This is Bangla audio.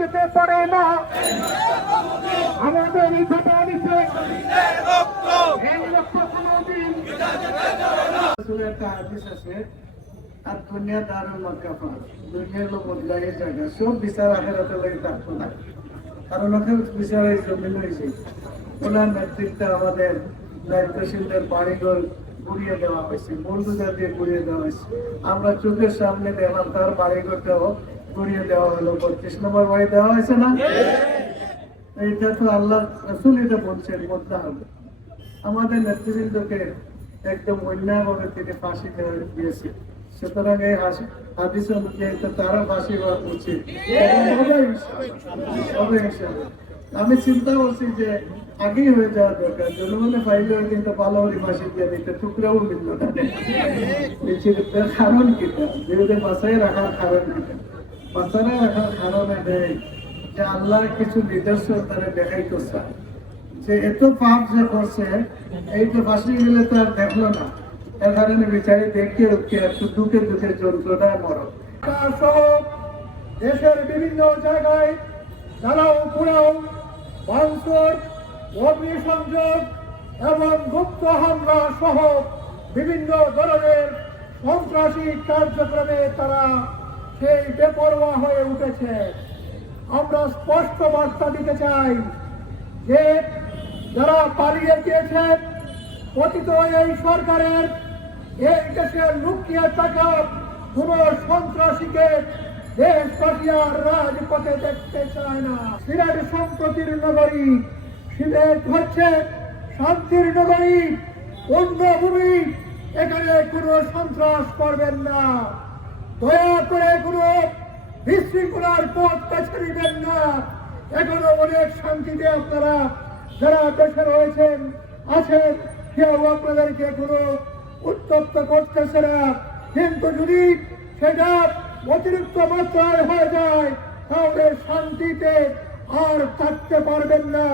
যেতে পারে না। আমাদের আছে আর দুনিয়া দারুল মাকাফা দুনিয়ার লোক বদলাই জায়গা। সব বিচার আখেরাতে লাগে থাকতো না কারণ ওখানে বিচার এই জমিন হয়েছে। ওনার নেতৃত্বে আমাদের দায়িত্বশীলদের বাড়িঘর দেওয়া হয়েছে বন্ধুদের দিয়ে গুড়িয়ে দেওয়া হয়েছে। আমরা চোখের সামনে দেখলাম তার বাড়িঘরটাও দেওয়া হলো। বত্রিশ নম্বর বাড়ি দেওয়া হয়েছে না? তো আল্লাহ রসুল এটা বলছেন বলতে হবে। আমাদের নেতৃবৃন্দকে একদম অন্যায়ভাবে তিনি ফাঁসি দেওয়া দিয়েছে সুতরাং এই হাসি হাদিস অনুযায়ী তো তারা ফাঁসি হওয়া উচিত। হবে ইনশাআল্লাহ। আমি চিন্তা করছি যে আগেই হয়ে যাওয়া দরকার জনগণে পাইলে কিন্তু ভালো করে ফাঁসি দিয়ে দিতে টুকরাও মিলল না। কারণ কিটা বিরুদ্ধে বাসায় রাখার কারণ কিটা বাসায় রাখার কারণ এটাই যে আল্লাহ কিছু নিদর্শন তারা দেখাইতে চায়। যে এত পাপ যে করছে, এই তো ফাঁসি গেলে তো আর দেখল না। এর কারণে বিচারে দেখতে উঠতে একটু দুঃখে দুঃখে যন্ত্রণা মরণ। সহ দেশের বিভিন্ন জায়গায় জ্বালাও পুরাও ভাঙচুর অগ্নিসংযোগ এবং গুপ্ত হামলা সহ বিভিন্ন ধরনের সন্ত্রাসী কার্যক্রমে তারা সেই বেপরোয়া হয়ে উঠেছে। আমরা স্পষ্ট বার্তা দিতে চাই যে, যারা পালিয়ে গিয়েছেন পতিত এই সরকারের এই দেশের লুকিয়ে থাকা কোন সন্ত্রাসীকে দেশবাসী আর রাজপথে দেখতে চায় না। সিলেট সম্প্রতির নগরী, সিলেট হচ্ছে শান্তির নগরী অন্যভূমি এখানে কোনো সন্ত্রাস করবেন না। দয়া করে কোনো বিশৃঙ্খলার পথ বেছে নেবেন না। এখনও অনেক শান্তিতে আপনারা যারা দেশে রয়েছেন, আছেন, কেউ আপনাদেরকে কোনো উত্তপ্ত করতেছে না। কিন্তু যদি সেটা অতিরিক্ত মাত্রায় হয়ে যায় তাহলে শান্তিতে আর থাকতে পারবেন না।